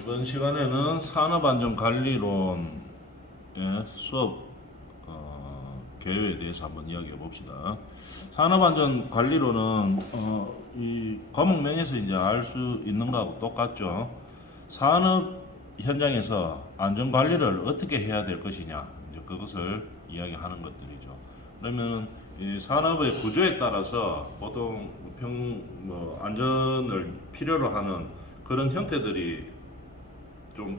이번 시간에는 산업안전관리론 수업 개요에 대해서 한번 이야기해 봅시다. 산업안전관리론은 이 과목명에서 이제 알 수 있는 거하고 똑같죠. 산업 현장에서 안전관리를 어떻게 해야 될 것이냐, 이제 그것을 이야기하는 것들이죠. 그러면 이 산업의 구조에 따라서 보통 안전을 필요로 하는 그런 형태들이 좀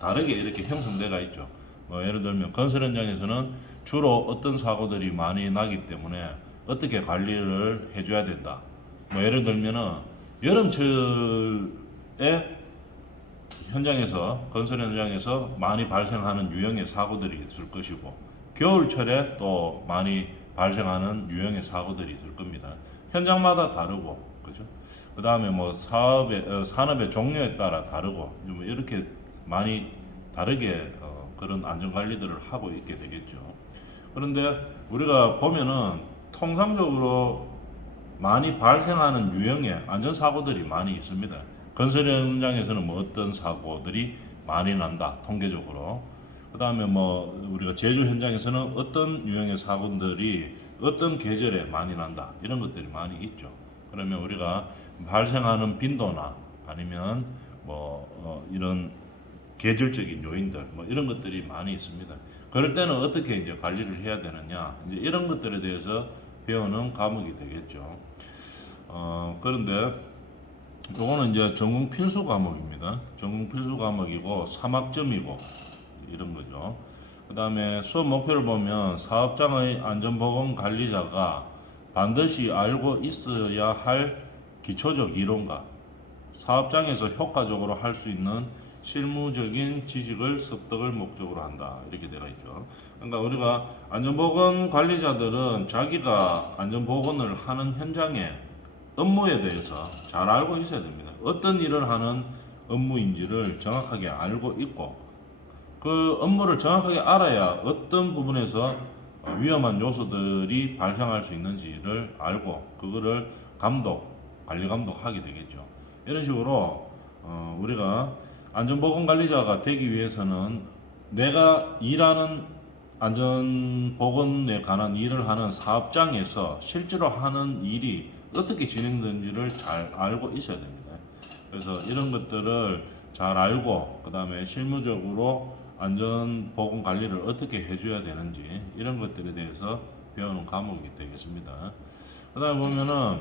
다르게 이렇게 형성돼가 있죠. 뭐 예를 들면 건설 현장에서는 주로 어떤 사고들이 많이 나기 때문에 어떻게 관리를 해줘야 된다. 뭐 예를 들면은 여름철에 현장에서 건설 현장에서 많이 발생하는 유형의 사고들이 있을 것이고 겨울철에 또 많이 발생하는 유형의 사고들이 있을 겁니다. 현장마다 다르고 그죠? 그 다음에 뭐 산업의 종류에 따라 다르고 뭐 이렇게 많이 다르게 그런 안전 관리들을 하고 있게 되겠죠. 그런데 우리가 보면은 통상적으로 많이 발생하는 유형의 안전 사고들이 많이 있습니다. 건설 현장에서는 뭐 어떤 사고들이 많이 난다, 통계적으로. 그 다음에 뭐 우리가 제조 현장에서는 어떤 유형의 사고들이 어떤 계절에 많이 난다, 이런 것들이 많이 있죠. 그러면 우리가 발생하는 빈도나 아니면 이런 계절적인 요인들 뭐 이런 것들이 많이 있습니다. 그럴 때는 어떻게 이제 관리를 해야 되느냐, 이제 이런 것들에 대해서 배우는 과목이 되겠죠. 그런데 요거는 이제 전공 필수 과목입니다. 전공 필수 과목이고 3학점이고 이런 거죠. 그 다음에 수업 목표를 보면 사업장의 안전보건 관리자가 반드시 알고 있어야 할 기초적 이론과 사업장에서 효과적으로 할 수 있는 실무적인 지식을 습득을 목적으로 한다, 이렇게 되어 있죠. 그러니까 우리가 안전보건 관리자들은 자기가 안전보건을 하는 현장의 업무에 대해서 잘 알고 있어야 됩니다. 어떤 일을 하는 업무인지를 정확하게 알고 있고 그 업무를 정확하게 알아야 어떤 부분에서 위험한 요소들이 발생할 수 있는지를 알고 그거를 관리 감독하게 되겠죠. 이런 식으로 우리가 안전보건관리자가 되기 위해서는 내가 일하는 안전보건에 관한 일을 하는 사업장에서 실제로 하는 일이 어떻게 진행되는지를 잘 알고 있어야 됩니다. 그래서 이런 것들을 잘 알고 그 다음에 실무적으로 안전보건 관리를 어떻게 해줘야 되는지 이런 것들에 대해서 배우는 과목이 되겠습니다. 그 다음에 보면은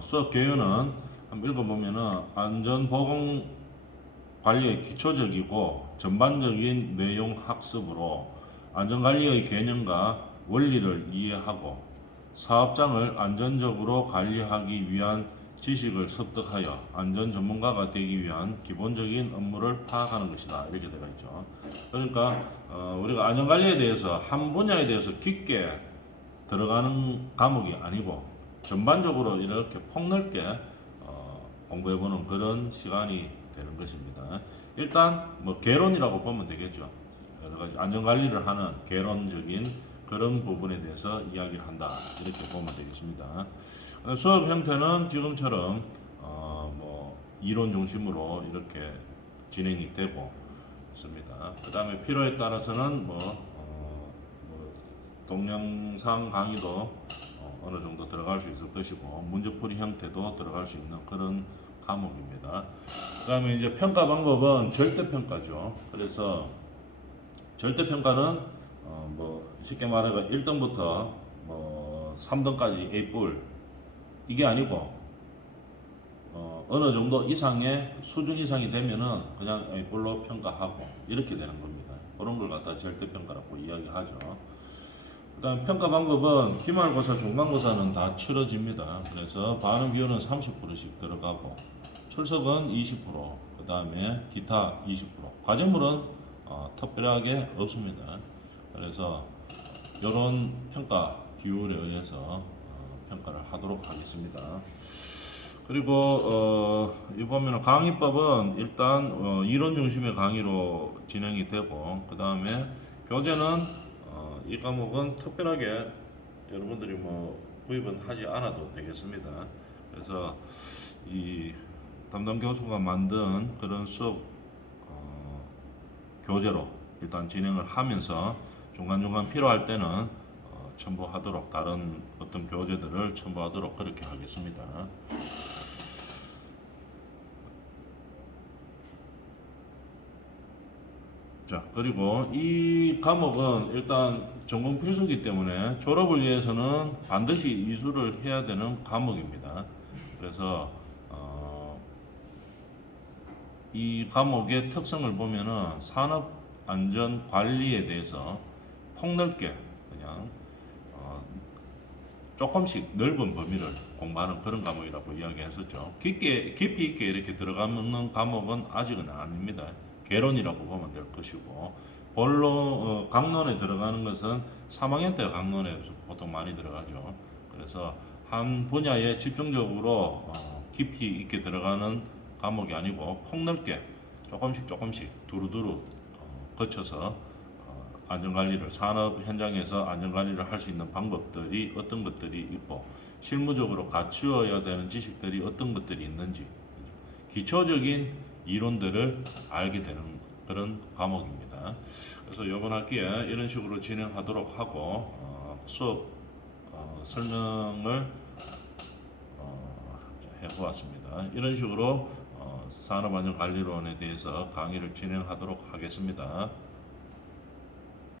수업 개요는 한번 읽어보면은 안전보건 관리의 기초적이고 전반적인 내용 학습으로 안전관리의 개념과 원리를 이해하고 사업장을 안전적으로 관리하기 위한 지식을 습득하여 안전 전문가가 되기 위한 기본적인 업무를 파악하는 것이다, 이렇게 되어 있죠. 그러니까 우리가 안전관리에 대해서 한 분야에 대해서 깊게 들어가는 과목이 아니고 전반적으로 이렇게 폭넓게 공부해보는 그런 시간이 되는 것입니다. 일단 뭐 개론이라고 보면 되겠죠. 여러 가지 안전관리를 하는 개론적인 그런 부분에 대해서 이야기를 한다, 이렇게 보면 되겠습니다. 수업 형태는 지금처럼 이론 중심으로 이렇게 진행이 되고 있습니다. 그 다음에 필요에 따라서는 동영상 강의도 어느 정도 들어갈 수 있을 것이고 문제풀이 형태도 들어갈 수 있는 그런 과목입니다. 그 다음에 이제 평가 방법은 절대평가죠. 그래서 절대평가는 쉽게 말해서 1등부터 3등까지 A뿔, 이게 아니고 어느 정도 이상의 수준 이상이 되면은 그냥 A뿔로 평가하고 이렇게 되는 겁니다. 그런 걸 갖다 절대평가라고 이야기하죠. 그 다음 평가 방법은 기말고사, 중간고사는 다 치러집니다. 그래서 반응 비율은 30%씩 들어가고 출석은 20%, 그 다음에 기타 20%, 과제물은 특별하게 없습니다. 그래서 이런 평가 비율에 의해서 평가를 하도록 하겠습니다. 그리고 이 보면 강의법은 일단 이론 중심의 강의로 진행이 되고 그 다음에 교재는 이 과목은 특별하게 여러분들이 구입은 하지 않아도 되겠습니다. 그래서 이 담당 교수가 만든 그런 수업 교재로 일단 진행을 하면서 중간중간 필요할 때는 첨부하도록, 다른 어떤 교재들을 첨부하도록 그렇게 하겠습니다. 자, 그리고 이 과목은 일단 전공 필수이기 때문에 졸업을 위해서는 반드시 이수를 해야 되는 과목입니다. 그래서 이 과목의 특성을 보면은 산업 안전 관리에 대해서 폭넓게 그냥 조금씩 넓은 범위를 공부하는 그런 과목이라고 이야기했었죠. 깊이 있게 이렇게 들어가는 과목은 아직은 아닙니다. 개론이라고 보면 될 것이고, 본론, 강론에 들어가는 것은 3학년 때 강론에 보통 많이 들어가죠. 그래서 한 분야에 집중적으로 깊이 있게 들어가는 과목이 아니고 폭넓게 조금씩 두루두루 거쳐서 안전관리를, 산업 현장에서 안전관리를 할 수 있는 방법들이 어떤 것들이 있고, 실무적으로 갖추어야 되는 지식들이 어떤 것들이 있는지, 기초적인 이론들을 알게 되는 그런 과목입니다. 그래서 이번 학기에 이런 식으로 진행하도록 하고 수업 설명을 해보았습니다. 이런 식으로 산업안전관리론에 대해서 강의를 진행하도록 하겠습니다.